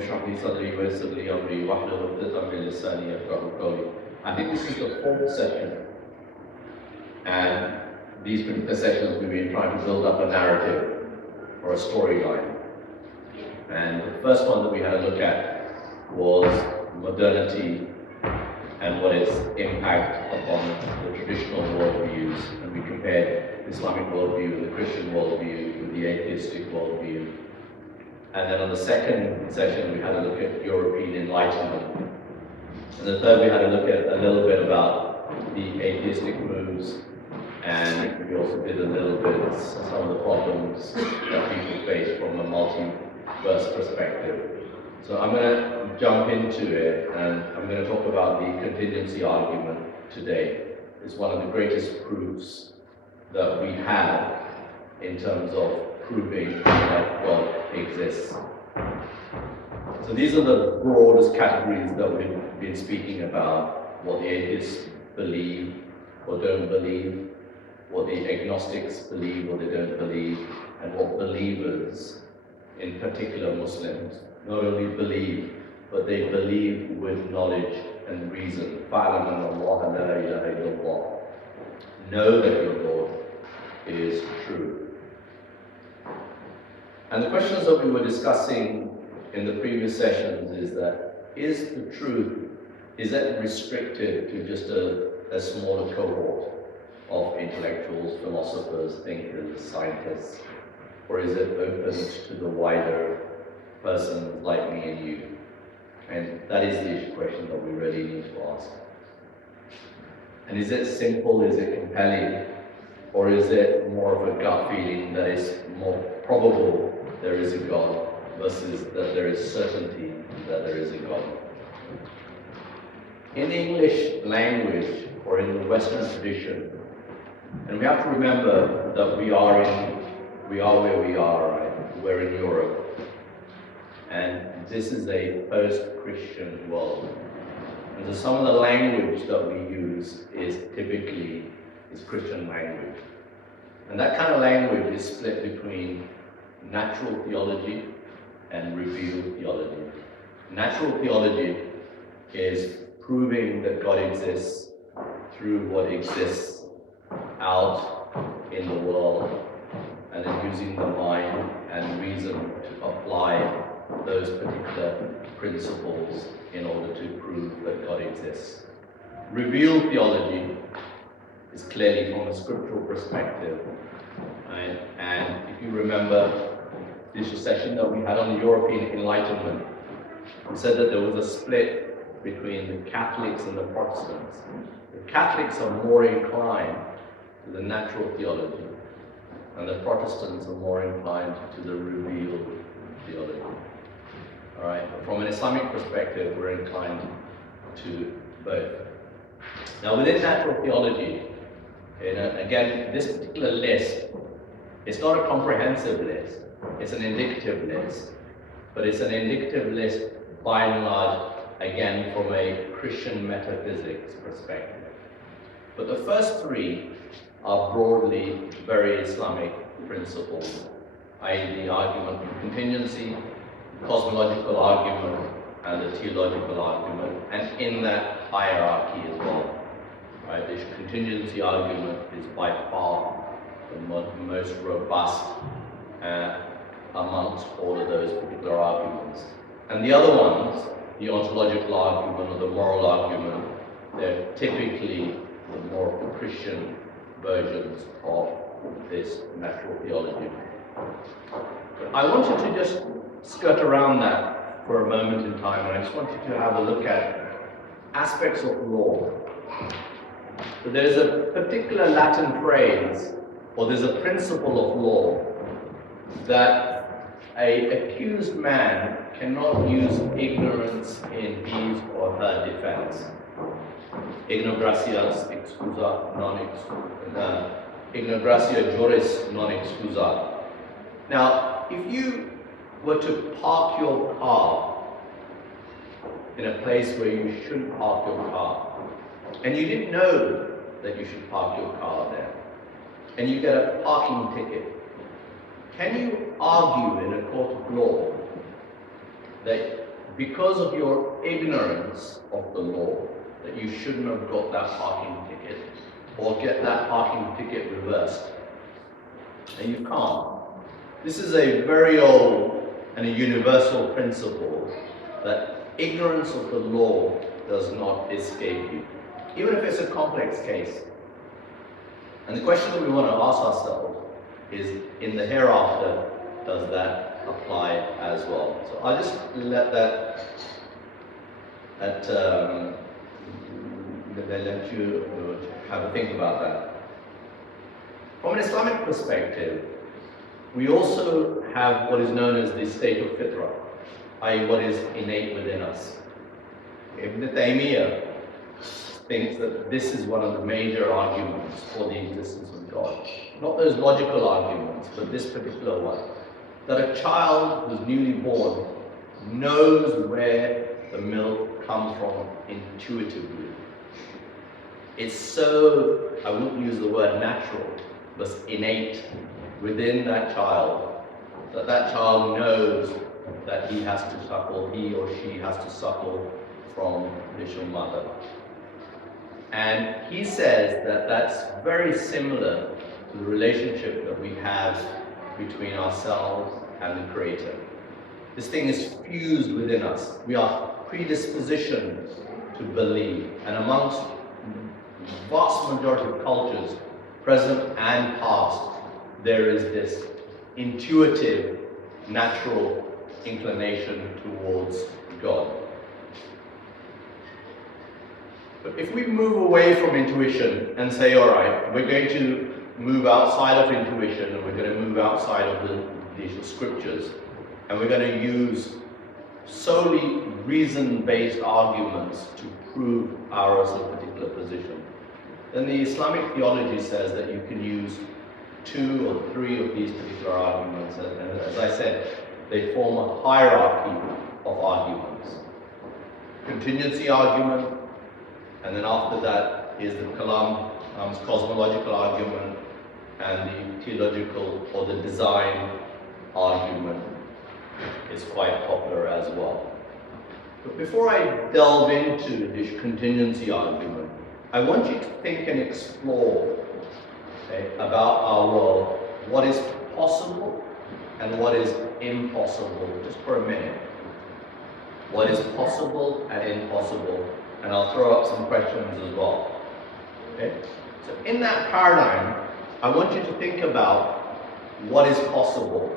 اشرح لي صدري ويسر لي أمري واحلل عقدة من لساني يفقهوا قولي. I think this is the fourth session, and these particular sessions we've been trying to build up a narrative or a storyline. And the first one that we had a look at was modernity and what its impact upon the traditional worldviews, and we compared the Islamic worldview, the Christian worldview, with the atheistic worldview. And then on the second session we had a look at European Enlightenment. And the third we had a look at a little bit about the atheistic moves, and we also did a little bit of some of the problems that people face from a multiverse perspective. So I'm going to jump into it, and I'm going to talk about the contingency argument today. It's one of the greatest proofs that we have in terms of proving that God exists. So these are the broadest categories that we've been speaking about: what the atheists believe or don't believe, what the agnostics believe or they don't believe, and what believers, in particular Muslims, not only believe, but they believe with knowledge and reason. فَاعْلَمْ أَنَّ اللَّهَ لَا إِلَهَ إِلَّا اللَّهُ. Know that your Lord is true. And the questions that we were discussing in the previous sessions is that, is the truth, is that restricted to just a smaller cohort of intellectuals, philosophers, thinkers, scientists, or is it open to the wider person like me and you? And that is the question that we really need to ask. And is it simple, is it compelling, or is it more of a gut feeling that is more probable there is a God versus that there is certainty that there is a God? In the English language, or in the Western tradition, and we have to remember that we are where we are, right? We're in Europe. And this is a post-Christian world. And so some of the language that we use is typically Christian language. And that kind of language is split between natural theology and revealed theology. Natural theology is proving that God exists through what exists out in the world, and then using the mind and reason to apply those particular principles in order to prove that God exists. Revealed theology is clearly from a scriptural perspective, right? And if you remember this session that we had on the European Enlightenment, we said that there was a split between the Catholics and the Protestants. The Catholics are more inclined to the natural theology, and the Protestants are more inclined to the revealed theology. All right, but from an Islamic perspective, we're inclined to both. Now, within natural theology, again, this particular list, it's not a comprehensive list, it's an indicative list, but it's an indicative list by and large, again, from a Christian metaphysics perspective. But the first three are broadly very Islamic principles, i.e. the argument of contingency, the cosmological argument, and the theological argument, and in that hierarchy as well. Right? The contingency argument is by far the most robust amongst all of those particular arguments. And the other ones, the ontological argument or the moral argument, they're typically the more Christian versions of this natural theology. But I wanted to just skirt around that for a moment in time, and I just wanted to have a look at aspects of law. So there's a particular Latin phrase, or there's a principle of law, that an accused man cannot use ignorance in his or her defense. Igno gratias excusa non excusa. Igno gratia juris non excusa. Now, if you were to park your car in a place where you shouldn't park your car, and you didn't know that you should park your car there, and you get a parking ticket, can you argue in a court of law that because of your ignorance of the law, that you shouldn't have got that parking ticket or get that parking ticket reversed. And you can't. This is a very old and a universal principle that ignorance of the law does not escape you, even if it's a complex case. And the question that we want to ask ourselves is, in the hereafter, does that apply as well? So I'll just let let you have a think about that. From an Islamic perspective, we also have what is known as the state of fitrah, i.e. what is innate within us. Ibn Taymiyyah thinks that this is one of the major arguments for the existence of God. Not those logical arguments, but this particular one. That a child who's newly born knows where the milk comes from intuitively. It's so, I wouldn't use the word natural, but innate within that child, that that child knows that he has to suckle, he or she has to suckle from initial mother. And he says that that's very similar to the relationship that we have between ourselves and the Creator. This thing is fused within us. We are predispositioned to believe. And amongst the vast majority of cultures, present and past, there is this intuitive, natural inclination towards God. But if we move away from intuition and say, all right, we're going to move outside of intuition and we're going to move outside of the scriptures, and we're going to use solely reason-based arguments to prove ours a particular position, then the Islamic theology says that you can use 2 or 3 of these particular arguments, and as I said, they form a hierarchy of arguments. Contingency argument, and then after that is the cosmological argument, and the theological or the design argument is quite popular as well. But before I delve into this contingency argument, I want you to think and explore about our world, what is possible and what is impossible, just for a minute. What is possible and impossible, and I'll throw up some questions as well. Okay? So in that paradigm, I want you to think about what is possible.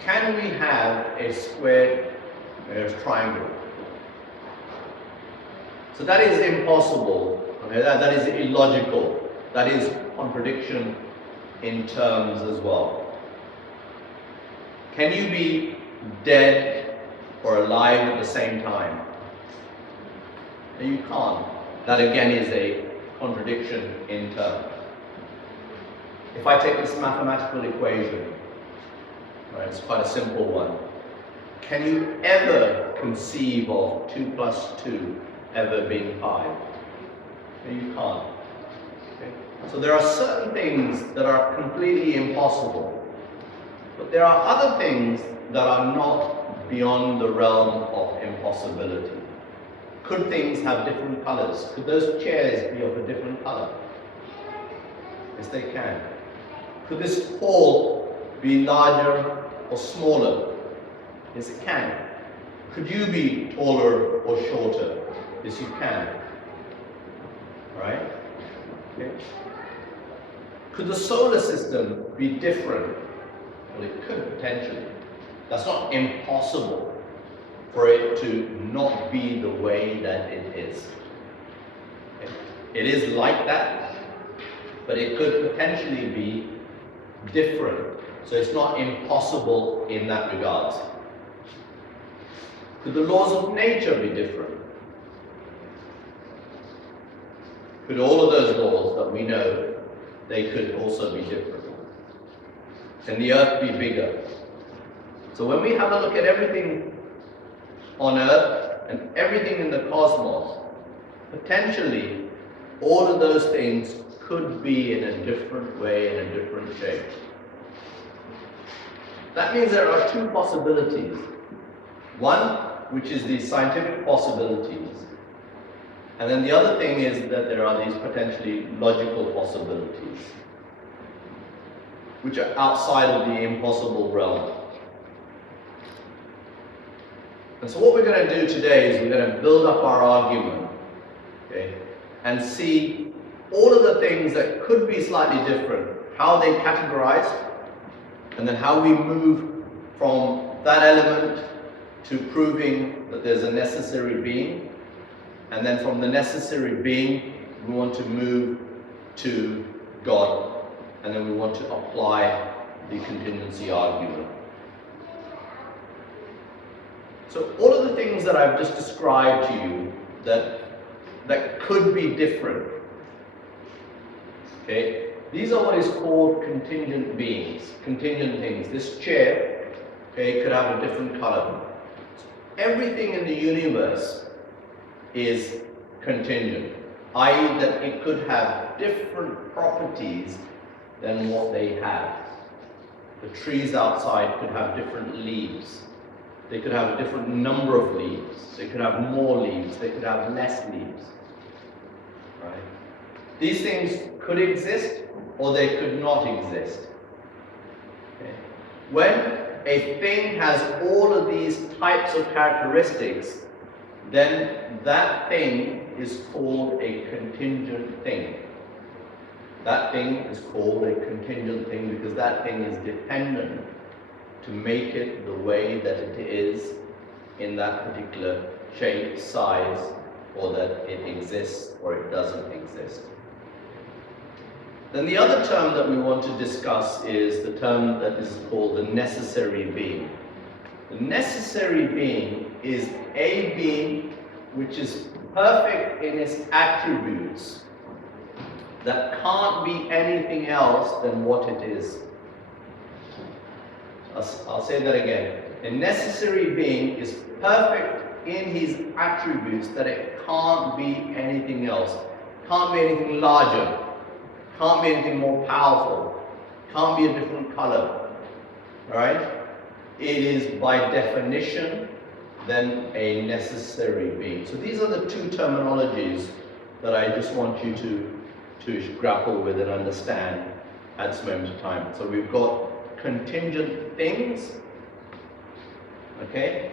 Can we have a squared triangle? So that is impossible, okay? That is illogical, that is contradiction in terms as well. Can you be dead or alive at the same time? No, you can't. That again is a contradiction in terms. If I take this mathematical equation, right, it's quite a simple one. Can you ever conceive of 2 + 2 ever being 5? No, you can't. Okay? So there are certain things that are completely impossible, but there are other things that are not beyond the realm of impossibility. Could things have different colors? Could those chairs be of a different color? Yes, they can. Could this hall be larger or smaller? Yes, it can. Could you be taller or shorter? Yes, you can. Right? Okay. Could the solar system be different? Well, it could potentially. That's not impossible for it to not be the way that it is. Okay. It is like that, but it could potentially be different. So it's not impossible in that regard. Could the laws of nature be different? Could all of those laws that we know, they could also be different? Can the earth be bigger? So when we have a look at everything on earth and everything in the cosmos, potentially all of those things could be in a different way, in a different shape. That means there are 2 possibilities. One, which is these scientific possibilities. And then the other thing is that there are these potentially logical possibilities, which are outside of the impossible realm. And so what we're going to do today is we're going to build up our argument, okay, and see all of the things that could be slightly different, how they categorize, and then how we move from that element to proving that there's a necessary being. And then from the necessary being, we want to move to God. And then we want to apply the contingency argument. So all of the things that I've just described to you that could be different, okay, these are what is called contingent beings, contingent things. This chair, okay, could have a different color. Everything in the universe is contingent, i.e. that it could have different properties than what they have. The trees outside could have different leaves. They could have a different number of leaves. They could have more leaves. They could have less leaves. Right? These things could exist or they could not exist. Okay? When a thing has all of these types of characteristics, then that thing is called a contingent thing. That thing is called a contingent thing because that thing is dependent to make it the way that it is in that particular shape, size, or that it exists or it doesn't exist. Then the other term that we want to discuss is the term that is called the necessary being. The necessary being is a being which is perfect in its attributes, that can't be anything else than what it is. I'll say that again. A necessary being is perfect in his attributes, that it can't be anything else. Can't be anything larger. Can't be anything more powerful. Can't be a different color. Alright? It is by definition then a necessary being. So these are the two terminologies that I just want you to grapple with and understand at this moment of time. So we've got contingent things, okay?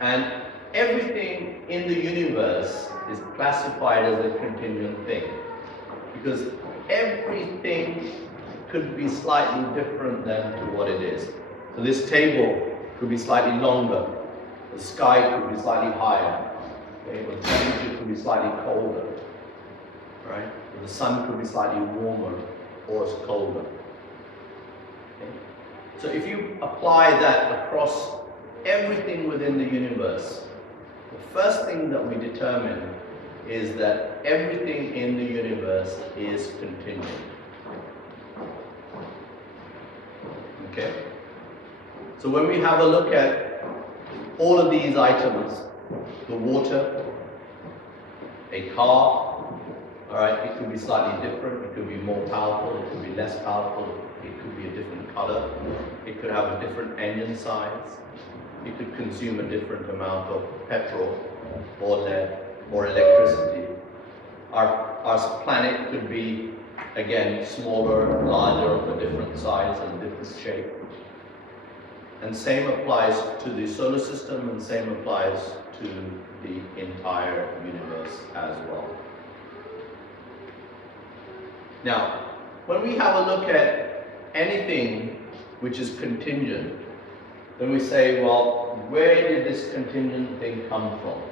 And everything in the universe is classified as a contingent thing because everything could be slightly different than to what it is. So this table could be slightly longer, the sky could be slightly higher, okay? The temperature could be slightly colder, right? The sun could be slightly warmer or colder. Okay? So if you apply that across everything within the universe, the first thing that we determine is that everything in the universe is contingent. Okay? So when we have a look at all of these items, the water, a car, all right, it could be slightly different, it could be more powerful, it could be less powerful, it could be a different color, it could have a different engine size, it could consume a different amount of petrol or lead or electricity. Our planet could be, again, smaller, larger, of a different size and different shape. And same applies to the solar system and same applies to the entire universe as well. Now, when we have a look at anything which is contingent, then we say, well, where did this contingent thing come from?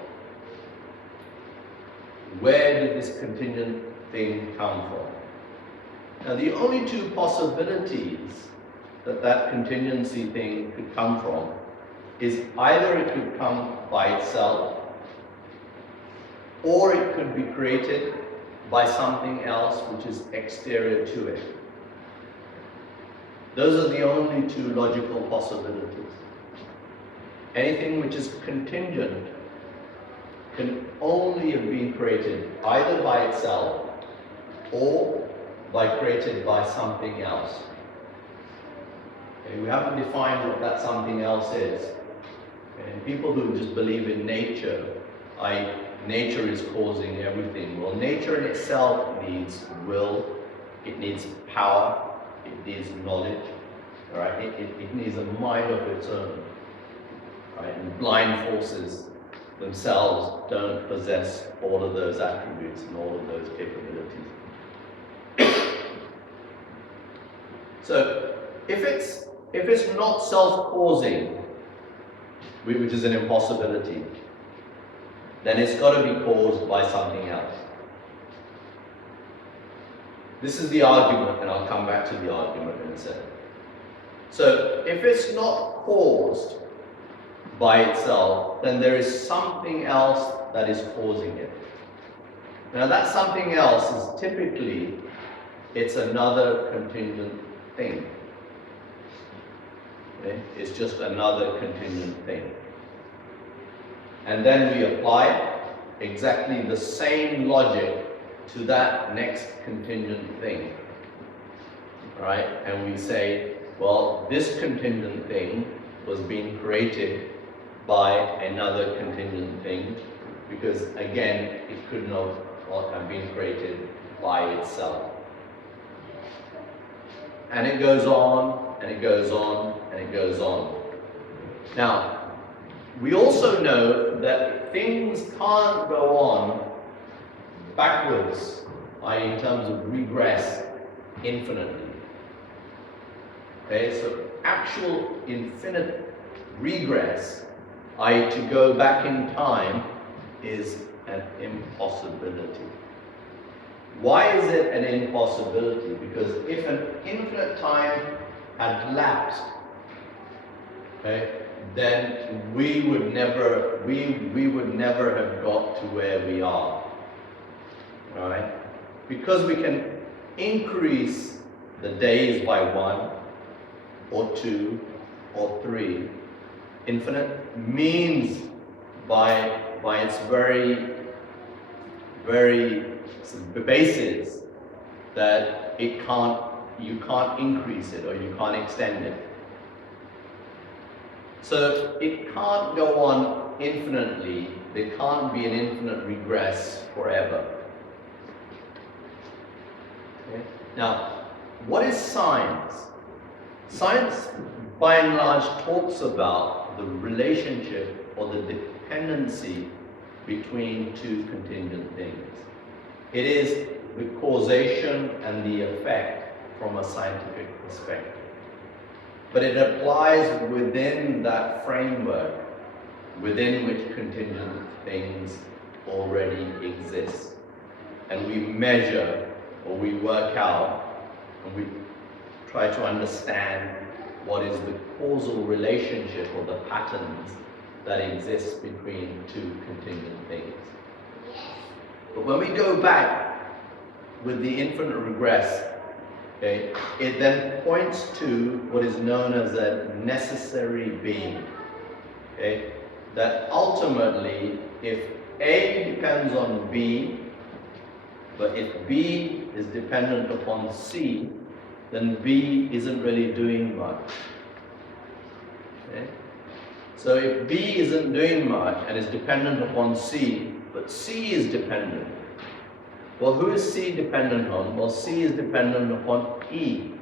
Where did this contingent thing come from? Now, the only two possibilities that contingency thing could come from is either it could come by itself, or it could be created by something else which is exterior to it. Those are the only two logical possibilities. Anything which is contingent can only have been created either by itself or created by something else. Okay, we haven't defined what that something else is. And people who just believe in nature, nature is causing everything. Well, nature in itself needs will, it needs power, it needs knowledge, right? It needs a mind of its own, right? And blind forces themselves don't possess all of those attributes and all of those capabilities. So, if it's not self-causing, which is an impossibility, then it's got to be caused by something else. This is the argument, and I'll come back to the argument in a second. So, if it's not caused by itself, then there is something else that is causing it. Now, that something else is typically, it's another contingent thing. Okay? It's just another contingent thing. And then we apply exactly the same logic to that next contingent thing. Right? And we say, well, this contingent thing was being created by another contingent thing, because again, it could not have been created by itself. And it goes on, and it goes on, and it goes on. Now, we also know that things can't go on backwards, i.e. in terms of regress, infinitely. Okay, so actual infinite regress, i.e. to go back in time, is an impossibility. Why is it an impossibility? Because if an infinite time had lapsed, okay, then we would never have got to where we are. Right? Because we can increase the days by 1 or 2 or 3. Infinite means by its very basis that you can't increase it or you can't extend it. So it can't go on infinitely. There can't be an infinite regress forever. Okay? Now, what is science? Science, by and large, talks about the relationship or the dependency between two contingent things. It is the causation and the effect from a scientific perspective. But it applies within that framework within which contingent things already exist. And we measure, or we work out, and we try to understand what is the causal relationship or the patterns that exist between two contingent things. But when we go back with the infinite regress, okay, it then points to what is known as a necessary being. Okay? That ultimately, if A depends on B, but if B is dependent upon C, then B isn't really doing much. Okay? So if B isn't doing much and is dependent upon C, but C is dependent, well, who is C dependent on? Well, C is dependent upon E.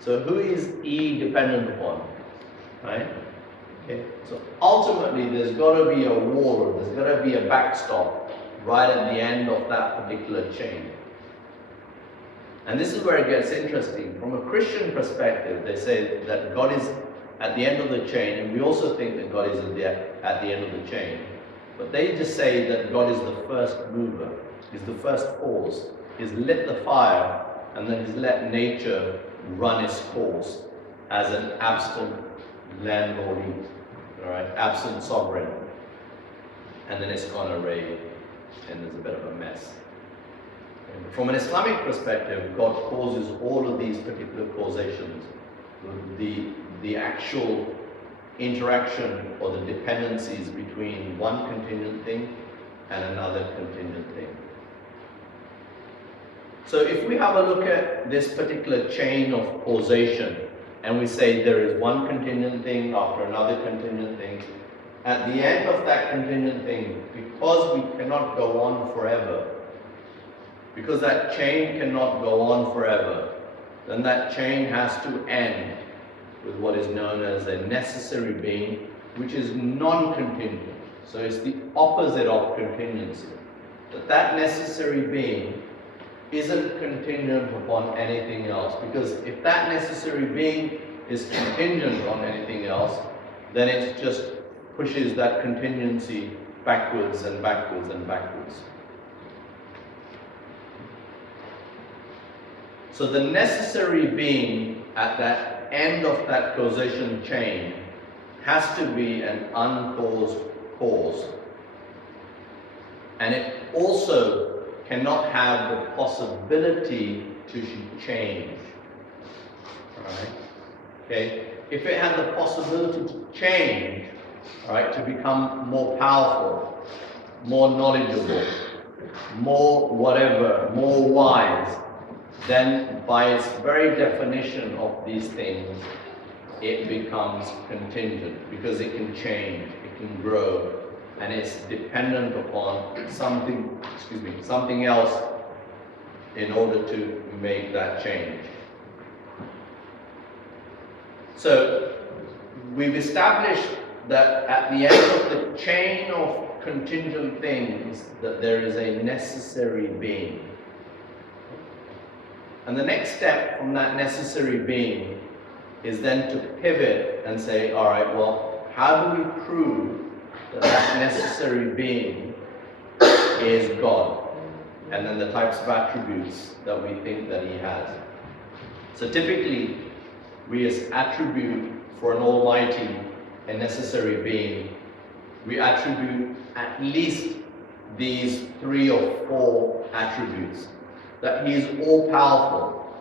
So who is E dependent upon? Right? Okay. So ultimately, there's got to be a wall, there's got to be a backstop right at the end of that particular chain. And this is where it gets interesting. From a Christian perspective, they say that God is at the end of the chain, and we also think that God is at the end of the chain. But they just say that God is the first mover, is the first cause, He's lit the fire, and then He's let nature run its course as an absent landlording, all right, absent sovereign. And then it's gone array, and there's a bit of a mess. And from an Islamic perspective, God causes all of these particular causations. The actual interaction or the dependencies between one contingent thing and another contingent thing. So if we have a look at this particular chain of causation, and we say there is one contingent thing after another contingent thing, at the end of that contingent thing, because we cannot go on forever, because that chain cannot go on forever, then that chain has to end with what is known as a necessary being, which is non-contingent. So it's the opposite of contingency. That necessary being isn't contingent upon anything else, because if that necessary being is contingent on anything else, then it just pushes that contingency backwards and backwards and backwards. So the necessary being at that end of that causation chain has to be an uncaused cause. And it also cannot have the possibility to change. Right? Okay? If it had the possibility to change, right, to become more powerful, more knowledgeable, more whatever, more wise, then by its very definition of these things, it becomes contingent, because it can change, it can grow, and it's dependent upon something else in order to make that change. So we've established that at the end of the chain of contingent things, that there is a necessary being. And the next step from that necessary being is then to pivot and say, all right, well, how do we prove that that necessary being is God? And then the types of attributes that we think that he has. So typically, we attribute for an almighty, a necessary being, we attribute at least these 3 or 4 attributes. That he is all-powerful,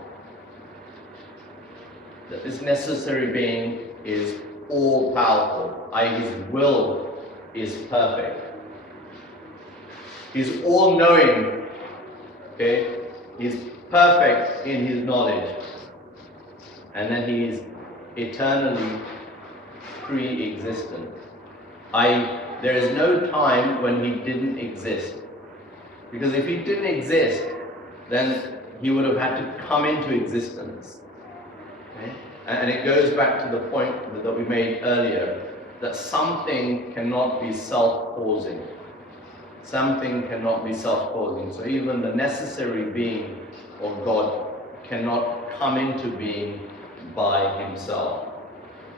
that this necessary being is all-powerful, i.e. his will is perfect. He's all-knowing, okay? He's perfect in his knowledge. And then he is eternally pre-existent. There is no time when he didn't exist. Because if he didn't exist, then he would have had to come into existence. Okay? And it goes back to the point that we made earlier, that something cannot be self-causing. Something cannot be self-causing. So even the necessary being of God cannot come into being by himself.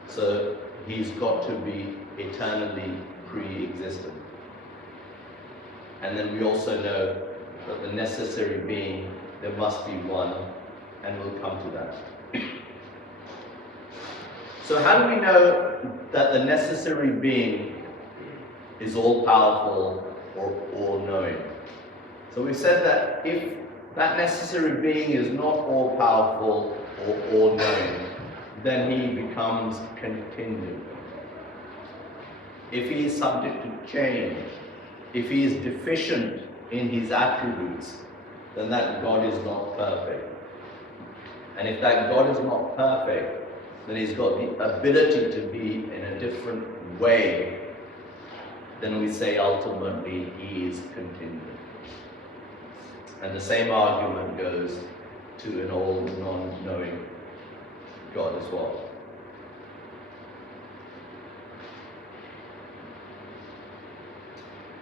So he's got to be eternally pre-existent. And then we also know that the necessary being, there must be one, and we'll come to that. So how do we know that the necessary being is all-powerful or all-knowing? So we said that if that necessary being is not all-powerful or all-knowing, then he becomes contingent. If he is subject to change, if he is deficient in his attributes, then that God is not perfect. And if that God is not perfect, then he's got the ability to be in a different way, then we say ultimately he is contingent. And the same argument goes to an all non-knowing God as well.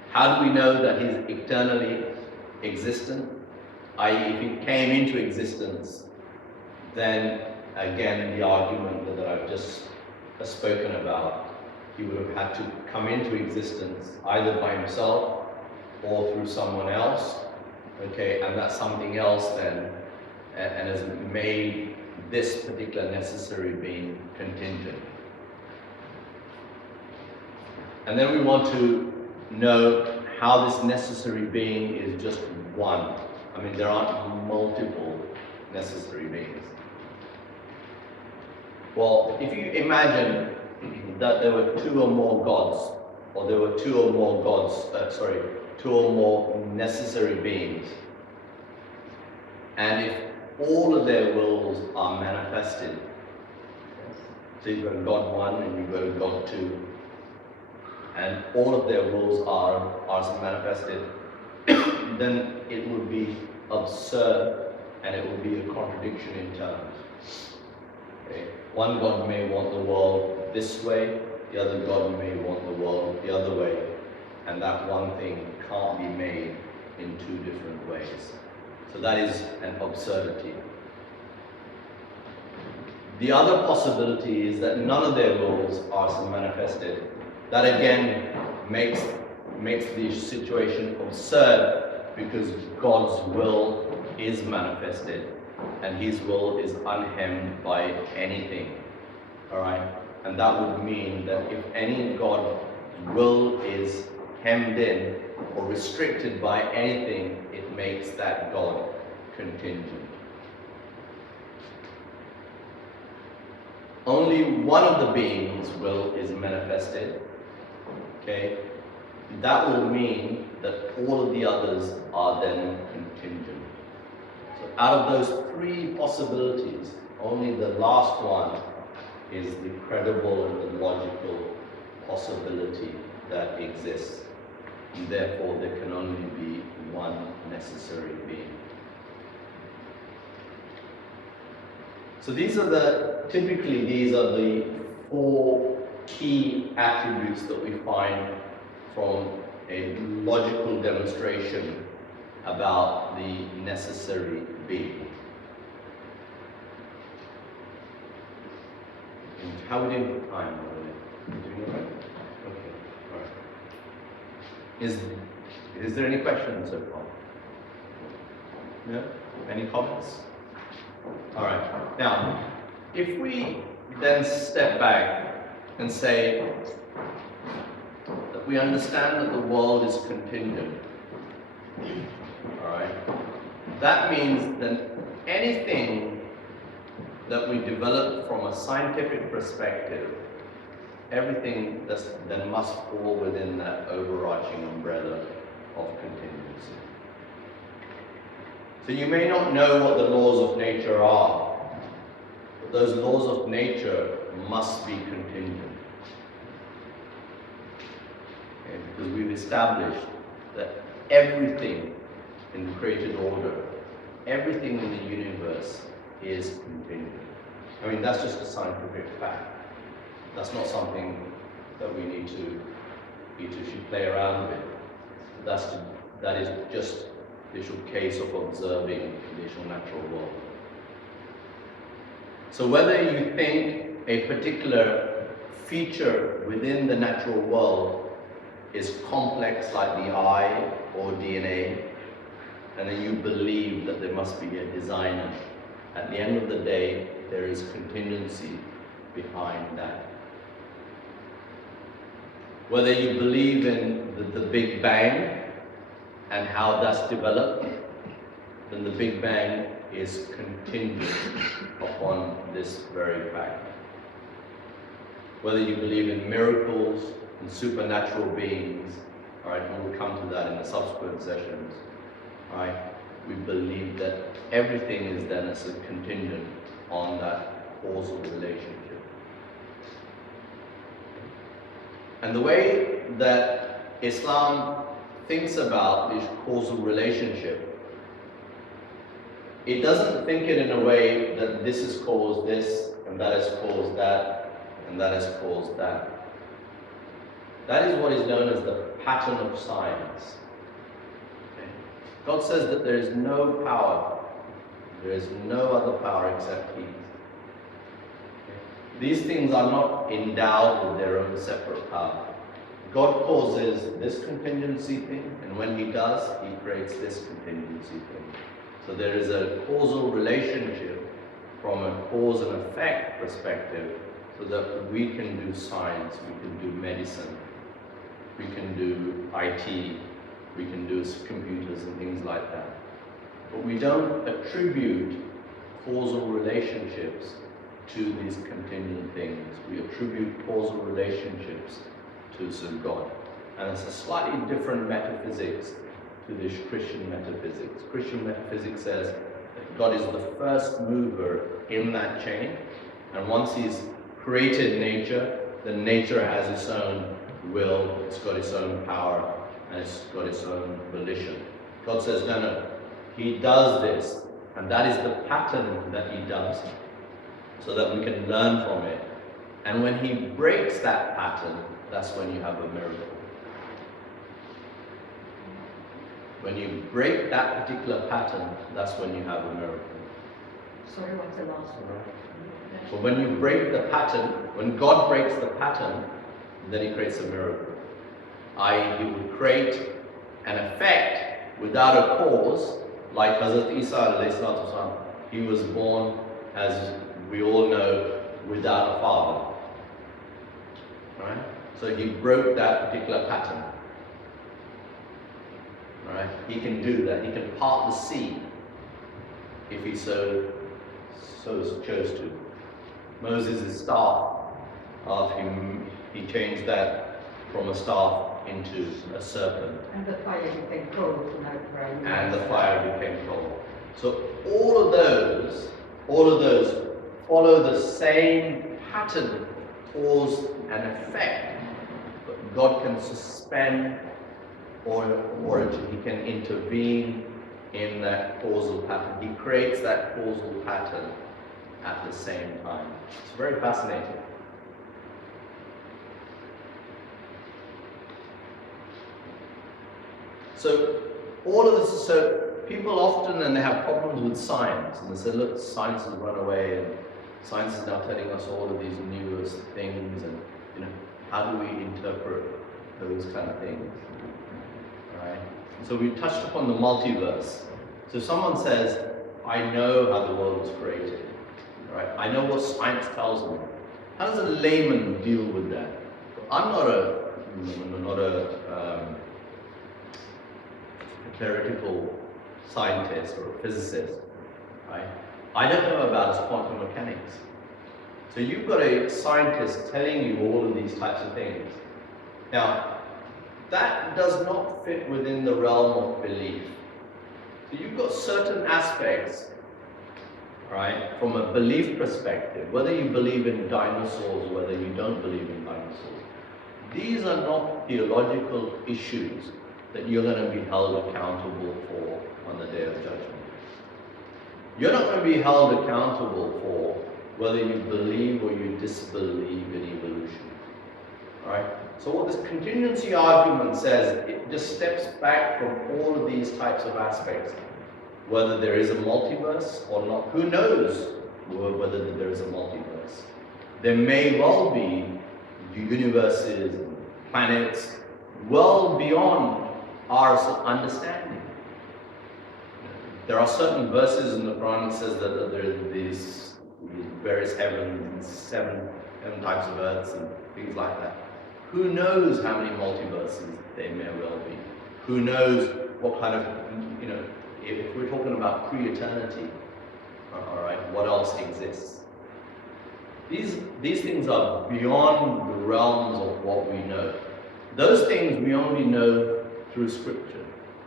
How do we know that he's eternally existent? i.e., if he came into existence, then again the argument that I've just spoken about, he would have had to come into existence either by himself or through someone else, okay, and that something else then and has made this particular necessary being contingent. And then we want to know how this necessary being is just one. I mean, there aren't multiple necessary beings. Well, if you imagine that there were 2 or more gods, or there were 2 or more 2 or more necessary beings, and if all of their wills are manifested, so you've got God 1 and you've got God 2, and all of their rules are manifested, then it would be absurd and it would be a contradiction in terms. Okay? One God may want the world this way, the other God may want the world the other way, and that one thing can't be made in two different ways. So that is an absurdity. The other possibility is that none of their rules are manifested. That again makes the situation absurd, because God's will is manifested and His will is unhemmed by anything. Alright? And that would mean that if any God's will is hemmed in or restricted by anything, it makes that God contingent. Only one of the beings' will is manifested. Okay? That will mean that all of the others are then contingent. So out of those three possibilities, only the last one is the credible and the logical possibility that exists. And therefore there can only be one necessary being. So typically these are the four key attributes that we find from a logical demonstration about the necessary being. And how are we doing for time? Are we doing all right? Okay, all right. Is there any questions so far? No? Any comments? All right. Now, if we then step back and say that we understand that the world is contingent, all right, that means that anything that we develop from a scientific perspective, everything then must fall within that overarching umbrella of contingency. So you may not know what the laws of nature are, but those laws of nature must be contingent. Okay? Because we've established that everything in the created order, everything in the universe is contingent. I mean, that's just a scientific fact. That's not something that we need to play around with. That is just the actual case of observing the actual natural world. So whether you think a particular feature within the natural world is complex like the eye or DNA, and then you believe that there must be a designer, at the end of the day, there is contingency behind that. Whether you believe in the Big Bang and how that's developed, then the Big Bang is contingent upon this very fact. Whether you believe in miracles and supernatural beings, all right, and we'll come to that in the subsequent sessions, all right, we believe that everything is then as a contingent on that causal relationship. And the way that Islam thinks about this causal relationship, it doesn't think it in a way that this has caused this, and that has caused that, and that has caused that. That is what is known as the pattern of science. Okay? God says that there is no power, there is no other power except He. Okay? These things are not endowed with their own separate power. God causes this contingency thing, and when He does, He creates this contingency thing. So there is a causal relationship from a cause and effect perspective, so that we can do science, we can do medicine, we can do IT, we can do computers and things like that. But we don't attribute causal relationships to these contingent things. We attribute causal relationships to God. And it's a slightly different metaphysics to this Christian metaphysics. Christian metaphysics says that God is the first mover in that chain, and once He's created nature, then nature has its own will, it's got its own power, and it's got its own volition. God says, no, no, He does this, and that is the pattern that He does, so that we can learn from it. And when He breaks that pattern, that's when you have a miracle. When you break that particular pattern, that's when you have a miracle. Sorry, what's the last one? But when you break the pattern, when God breaks the pattern, then He creates a miracle. I.e., He would create an effect without a cause, like Hazrat Isa alayhi salatu wasalam. He was born, as we all know, without a father. Right? So He broke that particular pattern. Right? He can do that. He can part the sea if He so chose to. Moses' staff, after he changed that from a staff into a serpent. And the fire became cold tonight, right? And the fire became cold. So all of those follow the same pattern, cause and effect. But God can suspend or He can intervene in that causal pattern. He creates that causal pattern at the same time. It's very fascinating. So all of this, so people often, and they have problems with science, and they say, look, science has run away, and science is now telling us all of these newest things, and how do we interpret those kind of things? Right? So we touched upon the multiverse. So someone says, I know how the world was created. Right? I know what science tells me. How does a layman deal with that? I'm not a theoretical scientist or a physicist. Right? I don't know about quantum mechanics. So you've got a scientist telling you all of these types of things. Now, that does not fit within the realm of belief. So you've got certain aspects, right, from a belief perspective, whether you believe in dinosaurs or whether you don't believe in dinosaurs. These are not theological issues that you're going to be held accountable for on the Day of Judgment. You're not going to be held accountable for whether you believe or you disbelieve in evolution. Right? So what this contingency argument says, it just steps back from all of these types of aspects. Whether there is a multiverse or not, who knows whether there is a multiverse. There may well be universes, planets, well beyond our understanding. There are certain verses in the Quran that says that there are these various heavens, seven types of earths and things like that. Who knows how many multiverses there may well be? Who knows what kind of, if we're talking about pre-eternity, all right, what else exists? These things are beyond the realms of what we know. Those things we only know through Scripture,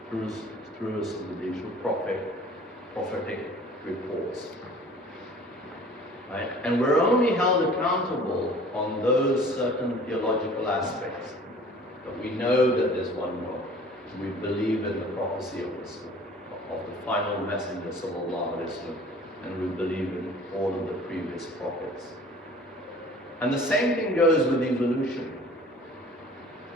through the prophetic reports. Right? And we're only held accountable on those certain theological aspects. But we know that there's one God. We believe in the prophecy of the final messenger, sallallahu alaihi wasallam, and we believe in all of the previous prophets. And the same thing goes with evolution.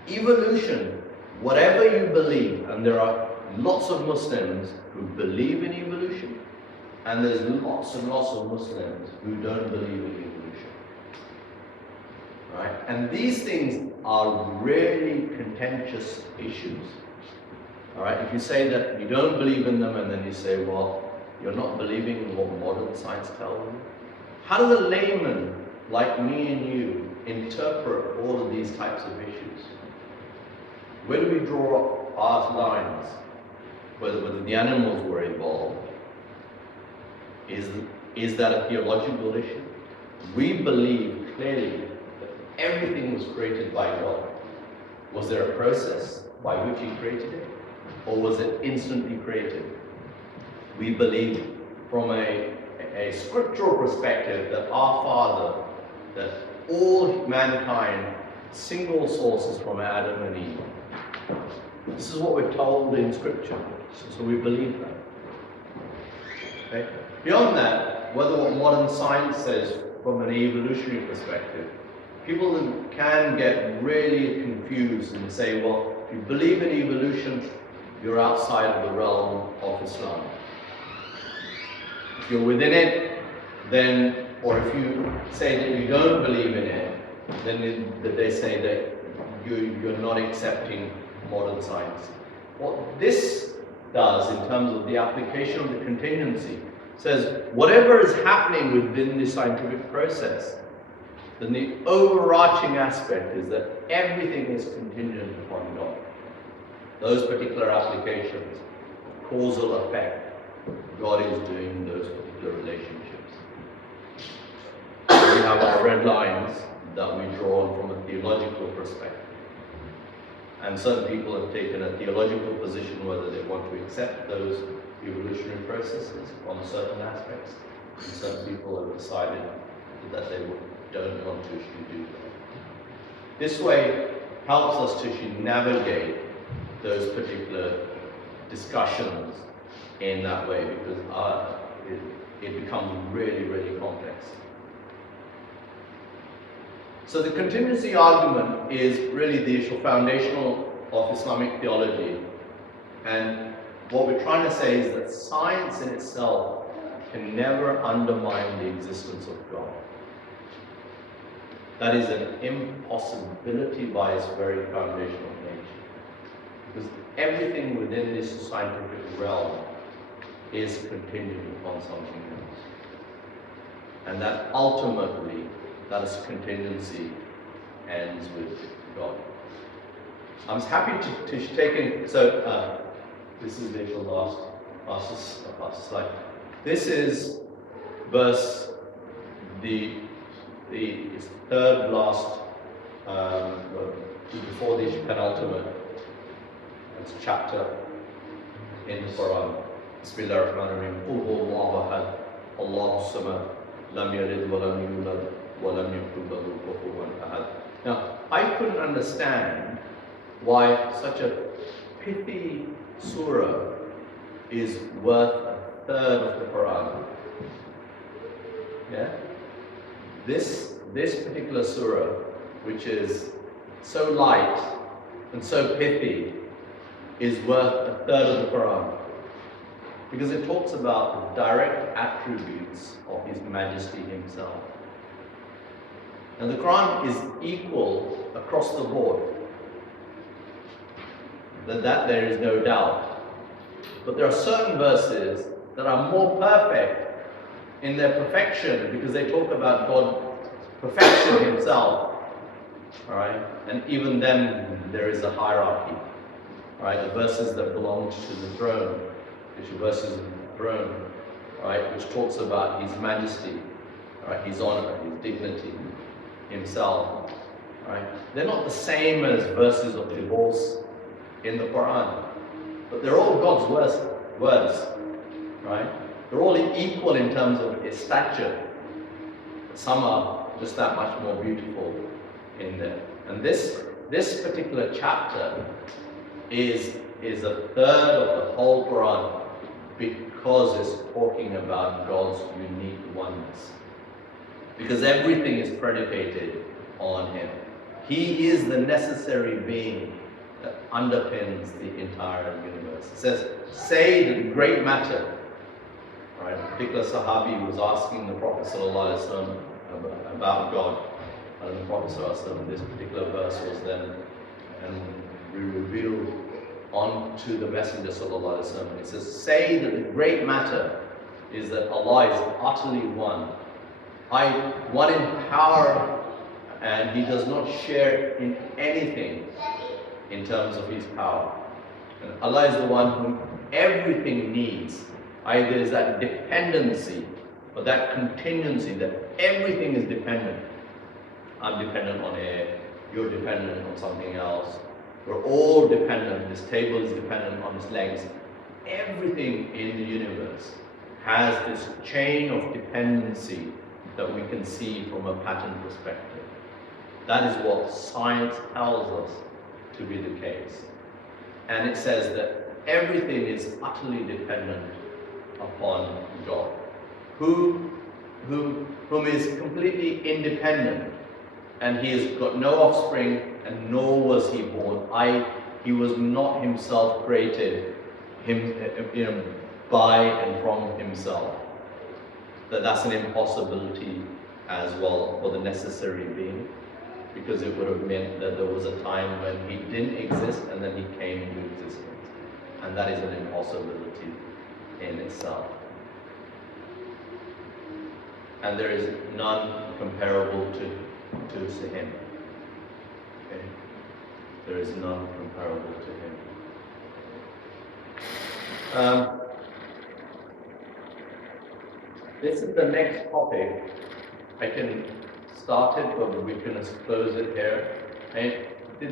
Evolution, whatever you believe, and there are lots of Muslims who believe in evolution, and there's lots and lots of Muslims who don't believe in evolution. Right? And these things are really contentious issues. All right? If you say that you don't believe in them, and then you say, well, you're not believing in what modern science tells you. How does a layman like me and you interpret all of these types of issues? Where do we draw our lines? Whether the animals were evolved, is that a theological issue? We believe clearly that everything was created by God. Was there a process by which He created it? Or was it instantly created? We believe from a scriptural perspective that our Father, that all mankind single source is from Adam and Eve. This is what we're told in Scripture, so we believe that. Okay? Beyond that, whether what modern science says from an evolutionary perspective, people can get really confused and say, well, if you believe in evolution, you're outside of the realm of Islam. If you're within it, then, or if you say that you don't believe in it, then they say that you're not accepting modern science. What this does in terms of the application of the contingency says whatever is happening within the scientific process, then the overarching aspect is that everything is contingent upon God. Those particular applications, causal effect, God is doing those particular relationships. We have our red lines that we draw from a theological perspective. And certain people have taken a theological position whether they want to accept those evolutionary processes on certain aspects. And certain people have decided that they don't want to do that. This way helps us to navigate those particular discussions in that way, because it becomes really, really complex. So the contingency argument is really the issue foundational of Islamic theology. And what we're trying to say is that science in itself can never undermine the existence of God. That is an impossibility by its very foundational nature. Because everything within this scientific realm is contingent upon something else. And that ultimately, that is contingency ends with God. I'm happy to take in, so this is the actual last slide. This is verse, the third last, before the penultimate, it's chapter in the Quran. Bismillahirrahmanirrahim. Qul huwallahu ahad, Allahu samad, lam yalid wa lam yulad, wa lam yakul lahu kufuwan ahad. Now, I couldn't understand why such a pithy surah is worth a third of the Quran. Yeah? This particular surah, which is so light and so pithy, is worth a third of the Quran. Because it talks about the direct attributes of His Majesty Himself. And the Quran is equal across the board. That there is no doubt. But there are certain verses that are more perfect in their perfection because they talk about God's perfection Himself. Alright? And even then there is a hierarchy. Alright? The verses that belong to the throne, which are verses of the throne, right, which talks about His majesty, right, His honor, His dignity, Himself. Right? They're not the same as verses of divorce in the Quran, but they're all God's words, right? They're all equal in terms of its stature. Some are just that much more beautiful in there. And this particular chapter is a third of the whole Quran because it's talking about God's unique oneness. Because everything is predicated on Him. He is the necessary being that underpins the entire universe. It says, say the great matter. Right? A particular Sahabi was asking the Prophet ﷺ about God. And the Prophet ﷺ, this particular verse was then revealed onto the Messenger ﷺ. It says, say that the great matter is that Allah is utterly one. One in power, and He does not share in anything in terms of His power. And Allah is the one whom everything needs. Either is that dependency or that contingency, that everything is dependent. I'm dependent on air, you're dependent on something else. We're all dependent. This table is dependent on its legs. Everything in the universe has this chain of dependency that we can see from a pattern perspective. That is what science tells us to be the case. And it says that everything is utterly dependent upon God, whom is completely independent, and he has got no offspring, and nor was he born. He was not himself created, by and from himself. That's an impossibility as well for the necessary being, because it would have meant that there was a time when he didn't exist and then he came into existence, and that is an impossibility in itself. And there is none comparable to him. Okay? There is none comparable to him. This is the next topic. I can start it, but we can close it here. And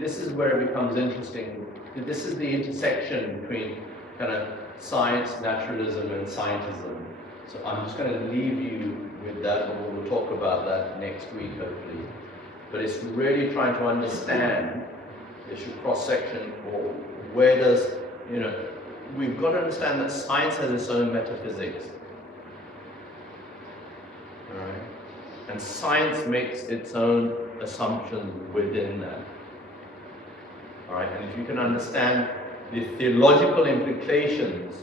this is where it becomes interesting. This is the intersection between kind of science, naturalism, and scientism. So I'm just going to leave you with that, and we'll talk about that next week, hopefully. But it's really trying to understand this cross-section, or where does, we've got to understand that science has its own metaphysics. All right? And science makes its own assumptions within that. All right? And if you can understand the theological implications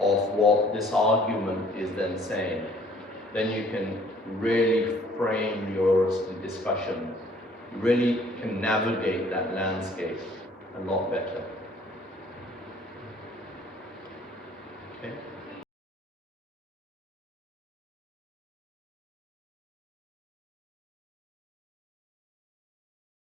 of what this argument is then saying, then you can really frame your discussion. You really can navigate that landscape a lot better.